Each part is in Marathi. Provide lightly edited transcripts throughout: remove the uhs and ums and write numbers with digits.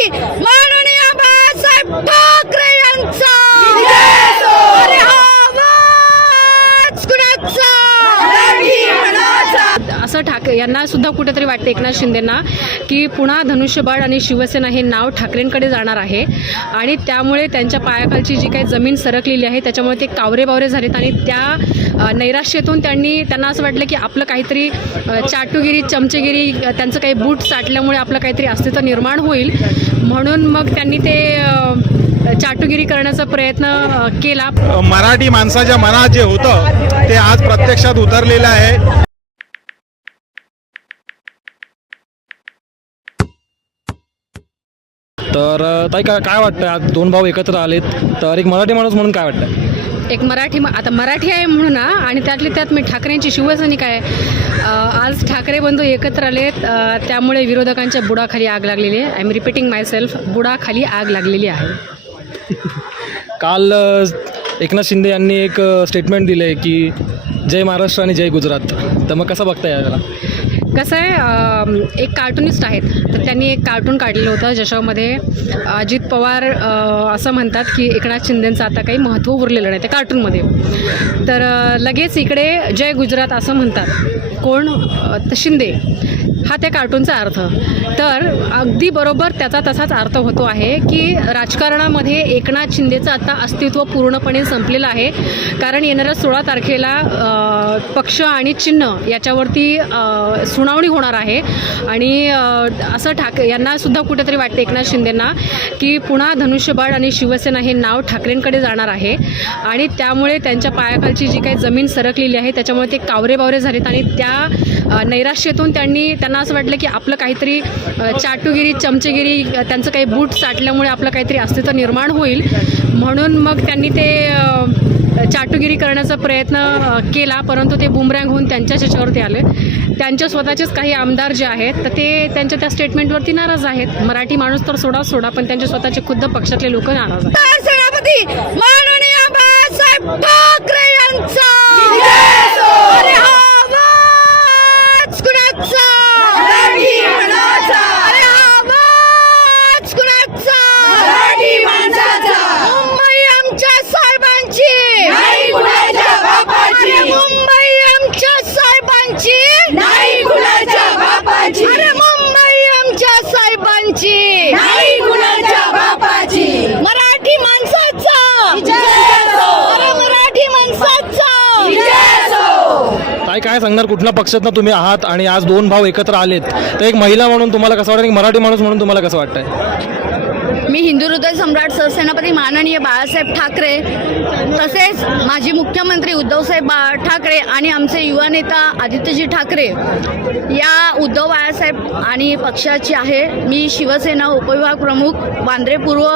छत्रपती माननीय बाळासाहेब ठाकरे यांचा अरे हा आवाज कुणाचा? असं ठाकरे यांना सुद्धा कुठेतरी वाटतं, एकनाथ शिंदेंना, की पुन्हा धनुष्यबाण आणि शिवसेना हे नाव ठाकरेंकडे जाणार आहे आणि त्यामुळे त्यांच्या पायाखालची जी काही जमीन सरकलेली आहे त्याच्यामुळे ते कावरे झालेत आणि त्या नैराश्यातून त्यांना असं वाटलं की आपलं काहीतरी चाटुगिरी चमचेगिरी त्यांचं काही बूट साठल्यामुळे आपलं काहीतरी अस्तित्व निर्माण होईल, म्हणून मग त्यांनी ते चाटुगिरी करण्याचा प्रयत्न केला. मराठी माणसाच्या मनात जे होतं ते आज प्रत्यक्षात उतरलेलं आहे. तर ताई काय वाटतं, आज दोन भाऊ एकत्र आलेत, तर एक मराठी माणूस म्हणून काय वाटतं? एक आता मराठी आहे म्हणून ना, आणि त्यात मी ठाकरेंची शिवसैनिक आहे. आज ठाकरे बंधू एकत्र आलेत, त्यामुळे विरोधकांच्या बुडाखाली आग लागलेली आहे. I am repeating myself, बुडाखाली आग लागलेली आहे. काल एकनाथ शिंदे यांनी एक स्टेटमेंट दिलं आहे की जय महाराष्ट्र आणि जय गुजरात, तर मग कसं बघताय याला? कसं आहे, एक कार्टुनिस्ट आहेत, तर त्यांनी एक कार्टून काढलेलं होतं ज्याच्यामध्ये अजित पवार असं म्हणतात की एकनाथ शिंदेंचं आता काही महत्त्व उरलेलं नाही त्या कार्टूनमध्ये. तर लगेच इकडे जय गुजरात असं म्हणतात. कोण? तर शिंदे. हा त्या कार्टूनचा अर्थ. तर अगदी बरोबर त्याचा तसाच अर्थ होतो आहे की राजकारणामध्ये एकनाथ शिंदेचं आता अस्तित्व पूर्णपणे संपलेलं आहे. कारण येणाऱ्या 16 तारखेला पक्ष आणि चिन्ह याच्यावरती सुनावणी होणार आहे आणि असं यांना सुद्धा कुठेतरी वाटतं, एकनाथ शिंदेंना, की पुन्हा धनुष्यबाण आणि शिवसेना हे नाव ठाकरेंकडे जाणार आहे आणि त्यामुळे त्यांच्या पायाखालची जी काही जमीन सरकलेली आहे त्याच्यामुळे ते कावरे झालेत आणि त्या नैराश्यातून त्यांना असं वाटलं की आपलं काहीतरी चाटुगिरी चमचेगिरी त्यांचं काही बूट साठल्यामुळे आपलं काहीतरी अस्तित्व निर्माण होईल, म्हणून मग त्यांनी ते चाटुगिरी करण्याचा प्रयत्न केला, परंतु ते बुमरँग होऊन त्यांच्याच याच्यावरती आले. त्यांच्या स्वतःचेच काही आमदार जे आहेत तर ते त्यांच्या त्या स्टेटमेंटवरती नाराज आहेत. मराठी माणूस तर सोडा, पण त्यांच्या स्वतःचे खुद्द पक्षातले लोक नाराज आहेत. छत्रपती माननीय बाळासाहेब ठाकरे यांचा अरे हा आवाज कुणाचा? अरे हा आवाज कुणाचा? मुंबई आमच्या साहेबांची, अरे मुंबई आमच्या साहेबांची, अरे मुंबई आमच्या साहेबांची, मराठी माणसाचा, अरे मराठी माणसाचा. काय सांगणार, कुठल्या पक्षातनं तुम्ही आहात आणि आज दोन भाऊ एकत्र आलेत, तर एक महिला म्हणून तुम्हाला कसं वाटतं, एक मराठी माणूस म्हणून तुम्हाला कसं वाटतंय? मी हिंदू हृदय सम्राट सरसेनापती माननीय बाळासाहेब ठाकरे, तसेच माजी मुख्यमंत्री उद्धवसाहेब ठाकरे आणि आमचे युवा नेता आदित्यजी ठाकरे या उद्धव बाळासाहेब आणि पक्षाची आहे. मी शिवसेना उपविभाग प्रमुख वांद्रे पूर्व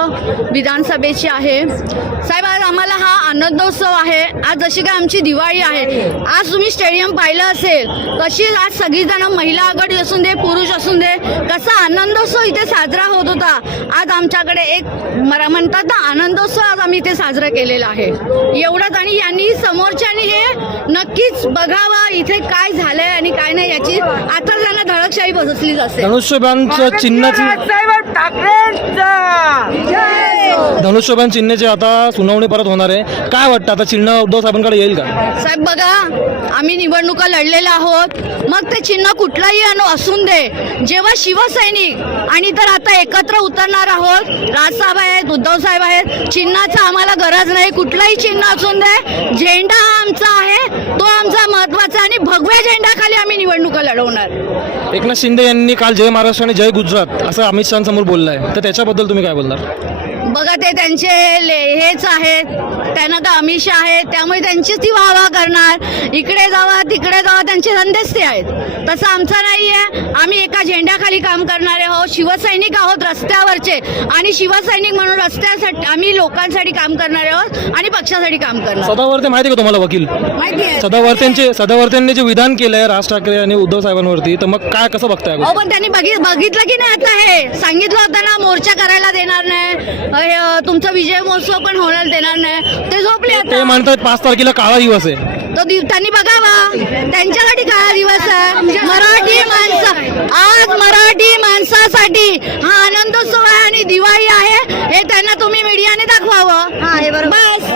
विधानसभेची आहे. साहेब, आज आम्हाला हा आनंदोत्सव आहे. आज जशी काय आमची दिवाळी आहे, आज तुम्ही स्टेडियम पाहिलं असेल कशी आज सगळीजण महिला आघाडी असून दे पुरुष असून दे कसा आनंदोत्सव इथे साजरा होत होता. आज आमच्याकडे एक म्हणतात ना आनंदोत्सव आज आम्ही इथे साजरा केलेला आहे. एवढंच, आणि यांनी समोरच्यांनी हे नक्कीच बघावा इथे काय झालंय आणि काय नाही याची आता त्यांना धडकशाही बसलीच असेल. धनुष्यबाण चिन्हाची आता सुनावणी परत होणार आहे, काय वाटतं आता चिन्ह उद्धव साहेबांकडे येईल का? साहेब बघा, आम्ही निवडणुका लढलेल्या आहोत, मग ते चिन्ह कुठलाही असून दे. जेव्हा शिवसैनिक आणि तर आता एकत्र उतरणार आहोत, राजसाहेब आहेत, उद्धव साहेब आहेत, चिन्हाचा आम्हाला गरज नाही. कुठलाही चिन्ह असून दे, झेंडा आमचा आहे, तो आमचा महत्वाचा, आणि भगव्या झेंडाखाली आम्ही निवडणुका लढवणार. एकनाथ शिंदे यांनी काल जय महाराष्ट्र आणि जय गुजरात असं अमित शहांसमोर बोललंय, तर त्याच्याबद्दल तुम्ही काय बोलणार? बघा, ते त्यांचे हेच आहेत, त्यांना तर अमित शहा आहेत, त्यामुळे त्यांचीच ती वाहवा करणार. इकडे जावा तिकडे जावा, त्यांचे धंदेच ते आहेत. तसं आमचं नाही आहे. आम्ही एका झेंड्याखाली काम करणारे आहोत, शिवसैनिक आहोत रस्त्यावरचे, आणि शिवसैनिक म्हणून रस्त्यासाठी आम्ही लोकांसाठी काम करणारे आहोत आणि पक्षासाठी काम करणार. सदावर्ते माहिती का तुम्हाला वकील? माहिती आहे. सदावर्तेंनी जे विधान केलंय राज ठाकरे आणि उद्धव साहेबांवरती, तर मग काय कसं बघताय? पण त्यांनी बघितलं की नाही, आता हे सांगितलं होतं ना, मोर्चा करायला देणार नाही, तुमचा विजय महोत्सव पण होणार देणार नाही, ते झोपले. ते म्हणतात 5 तारखेला काळा दिवस आहे. त्यांनी बघावा, त्यांच्यासाठी काय दिवस आहे. मराठी माणसं, आज मराठी माणसासाठी हा आनंदोत्सव आहे आणि दिवाळी आहे, हे त्यांना तुम्ही मीडियाने दाखवावं. बस.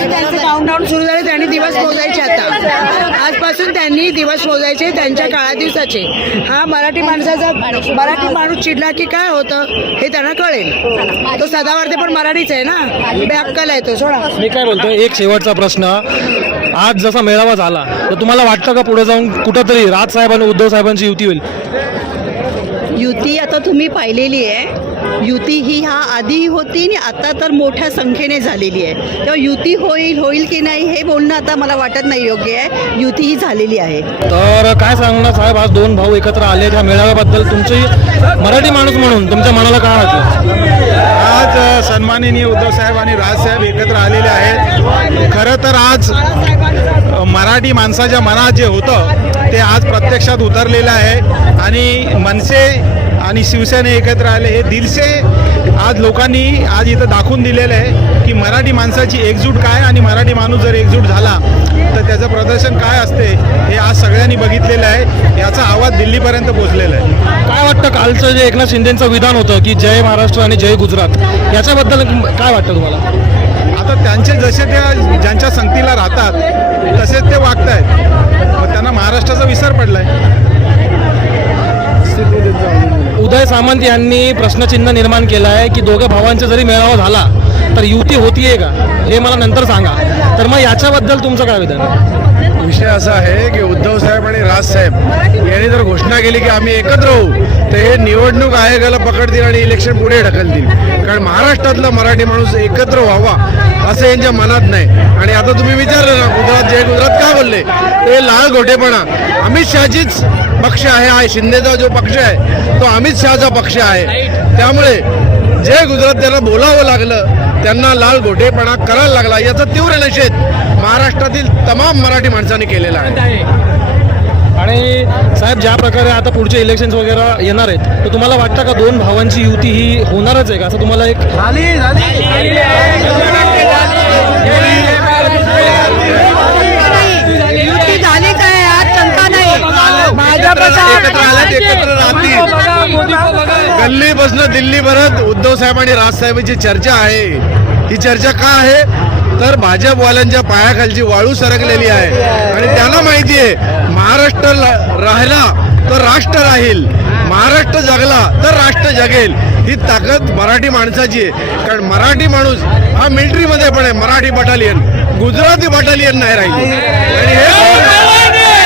त्यांचं काउंटडाऊन सुरू झाले, त्यांनी दिवस मोजायचे. आता आजपासून त्यांनी दिवस मोजायचे त्यांच्या काळा दिवसाचे. हा मराठी मराठी माणूस चिडला की काय होतं हे त्यांना कळेल. तो सदावर्ते पण मराठीच आहे ना, बेअक्कल आहे तो. सोडा. मी काय बोलतोय, एक शेवटचा प्रश्न. आज जसा मेळावा झाला तर तुम्हाला वाटतं का पुढे जाऊन कुठंतरी राजसाहेब आणि उद्धव साहेबांची युती होईल? युती आता तुम्ही पाहिलेली आहे. युती ही ह्या आधी होती आणि आता तर मोठ्या संख्येने झालेली आहे. तेव्हा युती होईल की नाही हे बोलणं आता मला वाटत नाही योग्य आहे. युती ही झालेली आहे. तर काय सांगणार साहेब, आज दोन भाऊ एकत्र आले, त्या मेळाव्याबद्दल तुमची मराठी माणूस म्हणून तुमच्या मनाला काय वाटलं? आज सन्माननीय उद्धव साहेब आणि राजसाहेब एकत्र आलेले आहेत. खरं तर आज मराठी माणसाच्या मनात जे होतं ते आज प्रत्यक्षात उतरलेलं आहे आणि मनसे आणि शिवसेना एकत्र आले. हे दिलसे आज लोकांनी आज इथं दाखवून दिलेलं आहे की मराठी माणसाची एकजूट काय आणि मराठी माणूस जर एकजूट झाला तर त्याचं प्रदर्शन काय असते हे आज सगळ्यांनी बघितलेलं आहे. याचा आवाज दिल्लीपर्यंत पोहोचलेला आहे. काय वाटतं कालचं जे एकनाथ शिंदेचं विधान होतं की जय महाराष्ट्र आणि जय गुजरात, याच्याबद्दल काय वाटतं तुम्हाला? आता त्यांचे जसे त्या ज्यांच्या संगतीला राहतात तसेच ते वागत आहेत. मग त्यांना महाराष्ट्राचा विसर पडलाय. उदय सामंत यांनी प्रश्नचिन्ह निर्माण केलं आहे की दोघे भावांचा जरी मेळावा झाला तर युती होतीये का हे मला नंतर सांगा. तर मग याच्याबद्दल तुमचं काय विधान? विषय असा आहे की उद्धव साहेब आणि राजसाहेब यांनी जर घोषणा केली की आम्ही एकत्र होऊ तर हे निवडणूक आयोगाला पकडतील आणि इलेक्शन पुढे ढकलतील. कारण महाराष्ट्रातला मराठी माणूस एकत्र व्हावा असं यांच्या मनात नाही. आणि आता तुम्ही विचारलं ना गुजरात जय गुजरात का बोलले, हे लाल घोटेपणा. अमित शहाचीच पक्ष आहे, शिंदेचा जो पक्ष आहे तो अमित शहाचा पक्ष आहे. त्यामुळे जय गुजरात त्यांना बोलावं लागलं, त्यांना लाल घोटेपणा करायला लागला. याचा तीव्र निषेध महाराष्ट्रातील तमाम मराठी माणसांनी केलेला आहे. आणि साहेब ज्या प्रकारे आता पुढचे इलेक्शन्स वगैरे येणार आहेत तर तुम्हाला वाटतं का दोन भावांची युती ही होणारच आहे का असं तुम्हाला एक युती झाली काय आज शंका नाही. एकत्र आल्यात, एकत्र राहतील. गल्लीपासून दिल्लीपर्यंत उद्धव साहेब आणि राजसाहेबांची चर्चा आहे. ही चर्चा का आहे तर भाजपवाल्यांच्या पायाखालची वाळू सरकलेली आहे आणि त्यांना माहिती आहे महाराष्ट्र राहिला तर राष्ट्र राहील, महाराष्ट्र जगला तर राष्ट्र जगेल. ही ताकद मराठी माणसाची आहे. कारण मराठी माणूस हा मिलिटरीमध्ये पण आहे, मराठी बटालियन, गुजराती बटालियन नाही राहिली.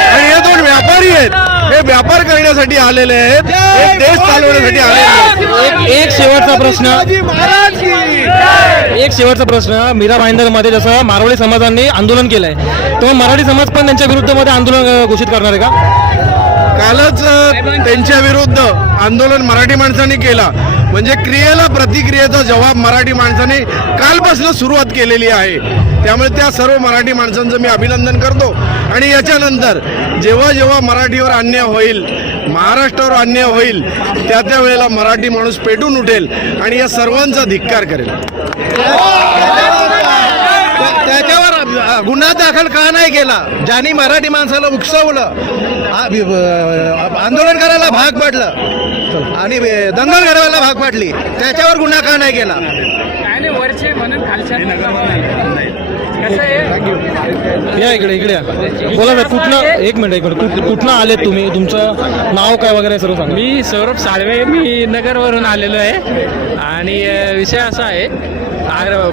आणि हे दोन व्यापारी आहेत, हे व्यापार करण्यासाठी आलेले आहेत, हे देश चालवण्यासाठी आलेले आहेत. एक शेवटचा प्रश्न मीरा भाईंदरमध्ये जसं मारवाडी समाजांनी आंदोलन केलंय तेव्हा मराठी समाज पण त्यांच्या विरुद्धमध्ये आंदोलन घोषित करणार आहे का? कालच त्यांच्या विरुद्ध आंदोलन मराठी माणसांनी केला. म्हणजे क्रियेला प्रतिक्रियेचा जवाब मराठी माणसाने कालपासून सुरुवात केलेली आहे. त्यामुळे त्या सर्व मराठी माणसांचं मी अभिनंदन करतो. आणि याच्यानंतर जेव्हा जेव्हा मराठीवर अन्याय होईल, महाराष्ट्रावर अन्याय होईल, त्या त्या वेळेला मराठी माणूस पेटून उठेल आणि या सर्वांचा धिक्कार करेल. त्याच्यावर गुन्हा दाखल का नाही केला? ज्यांनी मराठी माणसाला उकसवलं, आंदोलन करायला भाग पाडलं आणि दंगल घडवायला भाग पाडली, त्याच्यावर गुन्हा का नाही केला? या इकडे या. बोला ना, कुठनं एक मिनिट कुठनं आलेत तुम्ही, तुमचं नाव काय वगैरे सर्व सांगा. मी सौरभ साळवे, मी नगरवरून आलेलो आहे. आणि विषय असा आहे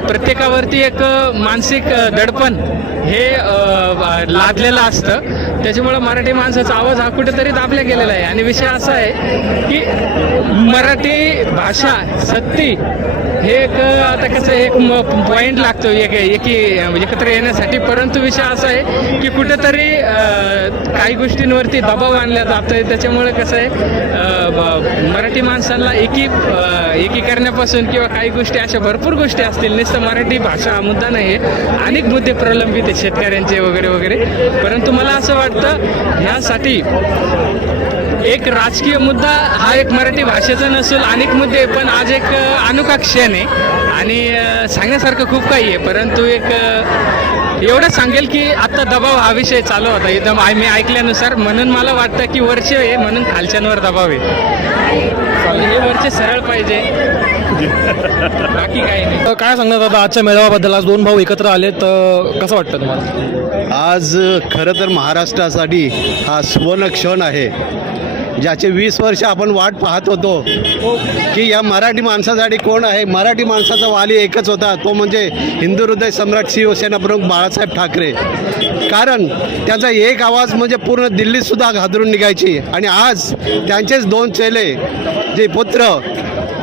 प्रत्येकावरती एक मानसिक दडपण हे लादलेलं असतं. त्याच्यामुळं मराठी माणसाचा आवाज हा कुठेतरी दाबला गेलेला आहे. आणि विषय असा आहे की मराठी भाषा सत्ती हे एक आता कसं एक पॉईंट लागतो एकत्र येण्यासाठी. परंतु विषय असा आहे की कुठेतरी काही गोष्टींवरती दबाव आणला जातो आहे. त्याच्यामुळे कसं आहे मराठी माणसांना एकी करण्यापासून किंवा काही गोष्टी अशा भरपूर गोष्टी असतील, नुसतं मराठी भाषा हा मुद्दा नाही आहे, अनेक मुद्दे प्रलंबित आहेत शेतकऱ्यांचे वगैरे वगैरे. परंतु मला असं वाटतं ह्यासाठी एक राजकीय मुद्दा हा एक मराठी भाषेचा नसेल, अनेक मुद्दे, पण आज एक अनोखा क्षण आहे आणि सांगण्यासारखं खूप काही आहे. परंतु एक एवढं सांगेल की आत्ता दबाव हा विषय चालू होता एकदम मी ऐकल्यानुसार, म्हणून मला वाटतं की वरचे आहे म्हणून खालच्यांवर दबाव आहे. हे वरचे सरळ पाहिजे, बाकी काही नाही. तर काय सांगणार दादा आजच्या मेळाव्याबद्दल? आज दोन भाऊ एकत्र आले, तर कसं वाटतं तुम्हाला? आज खरं तर महाराष्ट्रासाठी हा सुवर्ण क्षण आहे, ज्याचे 20 वर्ष आपण वाट पाहत होतो की या मराठी माणसासाठी कोण आहे. मराठी माणसाचा वाली एकच होता, तो म्हणजे हिंदू हृदय सम्राट शिवसेना प्रमुख बाळासाहेब ठाकरे. कारण त्यांचा एक आवाज म्हणजे पूर्ण दिल्लीतसुद्धा घाबरून निघायची. आणि आज त्यांचेच दोन चेले जे पुत्र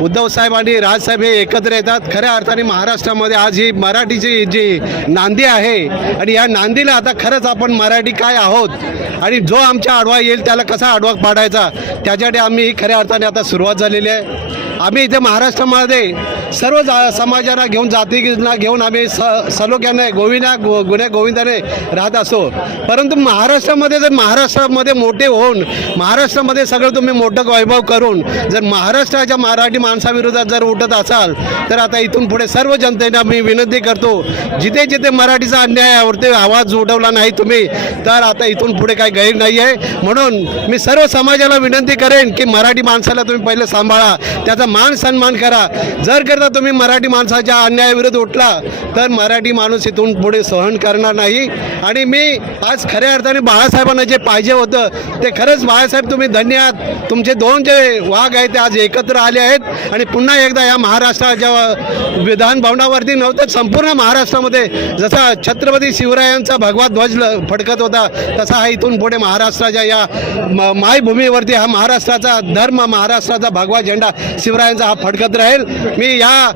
उद्धवसाहेब आणि राजसाहेब हे एकत्र येतात. खऱ्या अर्थाने महाराष्ट्रामध्ये आज ही मराठीची जी नांदी आहे आणि या नांदीला आता खरंच आपण मराठी काय आहोत आणि जो आमच्या आडवा येईल त्याला कसा आडवा पाडायचा त्याच्यासाठी आम्ही खऱ्या अर्थाने आता सुरुवात झालेली आहे. आम्ही इथे महाराष्ट्रामध्ये सर्व समाजाला घेऊन जातीला घेऊन आम्ही सलोख्याने गुन्हे गोविंदाने राहत असो. परंतु महाराष्ट्रामध्ये जर महाराष्ट्रामध्ये मोठे होऊन महाराष्ट्रामध्ये सगळं तुम्ही मोठं वैभव करून जर महाराष्ट्राच्या मराठी माणसाविरोधात जर उठत असाल तर आता इथून पुढे सर्व जनतेला मी विनंती करतो, जिथे जिथे मराठीचा अन्यायावरती आवाज उठवला नाही तुम्ही तर आता इथून पुढे काही गैर नाही आहे. म्हणून मी सर्व समाजाला विनंती करेन की मराठी माणसाला तुम्ही पहिले सांभाळा, त्याचा मान सन्मान करा. जर करता तुम्ही मराठी माणसाच्या अन्यायाविरुद्ध उठला तर मराठी माणूस इथून पुढे सहन करणार नाही. आणि मी आज खऱ्या अर्थाने बाळासाहेबांना जे पाहिजे होतं ते खरंच बाळासाहेब तुम्ही धन्य आहात. तुमचे दोन जे वाघ आहेत ते आज एकत्र आले आहेत आणि पुन्हा एकदा या महाराष्ट्राच्या विधान भवनावरती नव्हतं संपूर्ण महाराष्ट्रामध्ये जसा छत्रपती शिवरायांचा भगवा ध्वज फडकत होता तसा हा इथून पुढे महाराष्ट्राच्या या मायभूमीवरती हा महाराष्ट्राचा धर्म महाराष्ट्राचा भगवा झेंडा शिवरायांचा हा फडकत राहील. मी या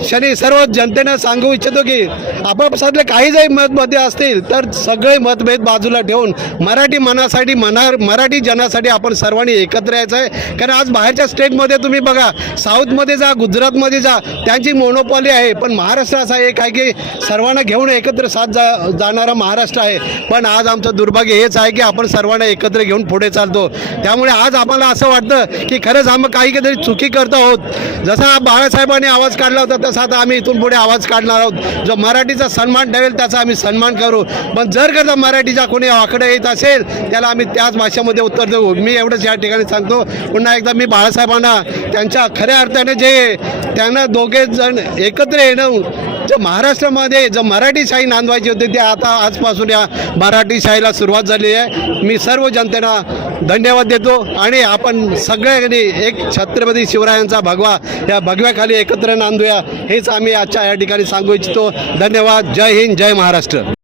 क्षणी सर्व जनतेनं सांगू इच्छितो की आपापसातले काही जरी मतभेद असतील तर सगळे मतभेद बाजूला ठेवून मराठी मनासाठी मराठी जनासाठी आपण सर्वांनी एकत्र यायचं आहे. कारण आज बाहेरच्या स्टेटमध्ये तुम्ही बघा, साऊथमध्ये जा, गुजरातमध्ये जा, त्यांची मोनोपॉली आहे. पण महाराष्ट्र असा एक आहे की सर्वांना घेऊन एकत्र साथ जाणारा महाराष्ट्र आहे. पण आज आमचं दुर्भाग्य हेच आहे की आपण सर्वांना एकत्र घेऊन पुढे चालतो. त्यामुळे आज आम्हाला असं वाटतं की खरंच आम्ही काहीतरी चुकी करतो आहोत. जसा बाळासाहेबांनी आवाज काढला होता तसा आता आम्ही इथून पुढे आवाज काढणार आहोत. जो मराठीचा सन्मान ठेवेल त्याचा आम्ही सन्मान करू. पण जर करता मराठीचा कोणी आकडे येत असेल त्याला आम्ही त्याच भाषेमध्ये उत्तर देऊ. मी एवढंच या ठिकाणी सांगतो. पुन्हा एकदा मी बाळासाहेबांना त्यांच्या खऱ्या अर्थाने जे त्यांना दोघे जण एकत्र येणं जो महाराष्ट्रामध्ये जो मराठीशाही नांदवायची होती ते आता आजपासून या मराठीशाहीला सुरुवात झाली आहे. मी सर्व जनतेला धन्यवाद देतो आणि आपण सगळ्यांनी एक छत्रपती शिवरायांचा भगवा या भगव्याखाली एकत्र नांदूया हेच आम्ही आजच्या या ठिकाणी सांगू इच्छितो. धन्यवाद. जय हिंद, जय महाराष्ट्र.